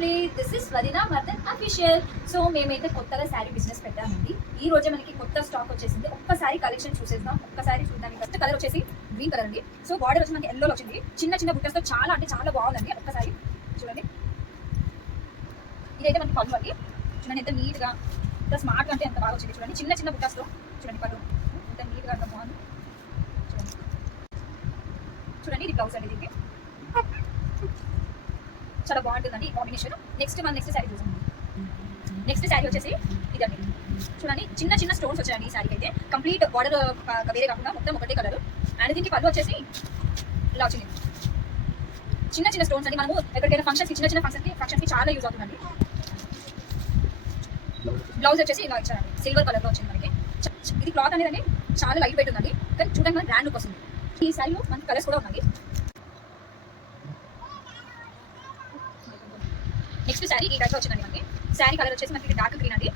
Family, this is వదినా మర్దన్ official. So మేమైతే కొత్తగా శారీ బిజినెస్ పెట్టామండి. ఈ రోజే మనకి కొత్త స్టాక్ వచ్చేసింది. ఒక్కసారి కలెక్షన్ చూసేద్దాం, ఒక్కసారి చూద్దాం. ఫస్ట్ కలర్ వచ్చేసి గ్రీన్ కలర్ అండి. సో బార్డర్ వచ్చి మనకి ఎల్లో వచ్చింది, చిన్న చిన్న బుట్టస్తో చాలా అంటే చాలా బాగుందండి. ఒక్కసారి చూడండి, ఇదైతే మనకి పళ్ళు అండి. చూడండి ఎంత నీట్గా, ఎంత స్మార్ట్గా అంటే ఎంత బాగా వచ్చింది. చూడండి చిన్న చిన్న బుట్టస్తో చూడండి పళ్ళు ఎంత నీట్గా, ఎంత బాగుంది. చూడండి ఇది బ్లౌజ్ అండి. దీనికి చాలా బాగుంటుందండి ఈ కాంబినేషన్. నెక్స్ట్ శారీ చూసాం. నెక్స్ట్ శారీ వచ్చేసి ఇదండి. చూడండి చిన్న చిన్న స్టోన్స్ వచ్చాయండి ఈ శారీకి అయితే. కంప్లీట్ బార్డర్ వేరే కాకుండా మొత్తం ఒకటే కలర్. అండ్ దీనికి పళ్ళు వచ్చేసి ఇలా వచ్చింది, చిన్న చిన్న స్టోన్స్ అండి. మనము ఎక్కడికైనా ఫంక్షన్స్కి, చిన్న చిన్న ఫంక్షన్స్కి చాలా యూజ్ అవుతుందండి. బ్లౌజ్ వచ్చేసి ఇలా ఇచ్చారండి, సిల్వర్ కలర్లో వచ్చింది మనకి. ఇది క్లాత్ అనేది చాలా లైట్ వెయిట్ ఉందండి, కానీ చూడండి మనకి గ్రాండ్ లుక్ వస్తుంది. ఈ శారీలో మనకి కలర్స్ కూడా ఉన్నాయి. నెక్స్ట్ శారీ ఈ టైప్లో వచ్చిందండి మనకి. శారీ కలర్ వచ్చేసి మనకి డార్క్ గ్రీన్ అండి.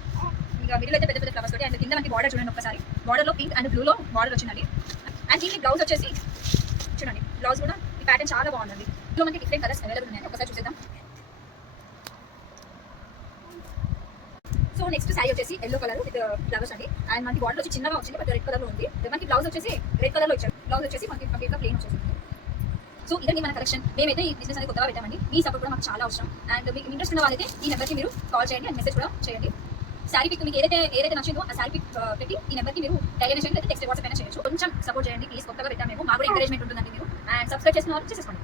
ఇంకా మిడిల్ అయితే పెద్ద పెద్ద ఫ్లవర్స్ తోటి, అండ్ కింద మనకి బార్డర్ చూడండి ఒకసారి. బార్డర్లో పింక్ అండ్ బ్లూలో బార్డర్ వచ్చిందండి. అండ్ దీనికి బ్లౌజ్ వచ్చేసి చూడండి, బ్లౌజ్ కూడా ఈ ప్యాటర్న్ చాలా బాగుందండి. ఇందులో మనకి డిఫరెంట్ కలర్స్ అవైలబుల్ ఉన్నాయండి, ఒకసారి చూసేద్దాం. సో నెక్స్ట్ శారీ వచ్చేసి ఎల్లో కలర్ విత్ ఫ్లవర్స్ అండి. అండ్ మనకి బార్డర్ వచ్చి చిన్నగా వచ్చింది, బట్ రెడ్ కలర్లో ఉంది. మనకి బ్లౌజ్ వచ్చేసి రెడ్ కలర్లో ఇచ్చారు. బ్లౌజ్ వచ్చేసి మనకి కంప్లీట్గా ప్లెయిన్ వచ్చేసి. సో ఇదండి మన కలెక్షన్. మేమైతే ఈ బిజినెస్ అనేది కొత్తగా పెట్టామండి. మీ సపోర్ట్ కూడా మాకు చాలా అవసరం. అండ్ మీకు ఇంట్రెస్ట్ ఉన్న వాళ్ళైతే ఈ నెంబర్కి మీరు కాల్ చేయండి అండ్ మెసేజ్ కూడా చేయండి. శారీ పిక్ మీకు ఏదైతే నచ్చిందో ఆ శారీ పిక్ పెట్టి ఈ నెంబర్కి మీరు డైలీ చేయండి, అయితే టెక్స్ట్ వాట్సాప్ అయినా చేయొచ్చు. కొంచెం సపోర్ట్ చేయండి ప్లీజ్. కొత్తగా పెట్టాము మేము, మాకు కూడా ఎంకరేజ్మెంట్ ఉంటుందండి. మీరు అండ్ సబ్స్క్రైబ్ చేసిన వాళ్ళు చేసేసుకోండి.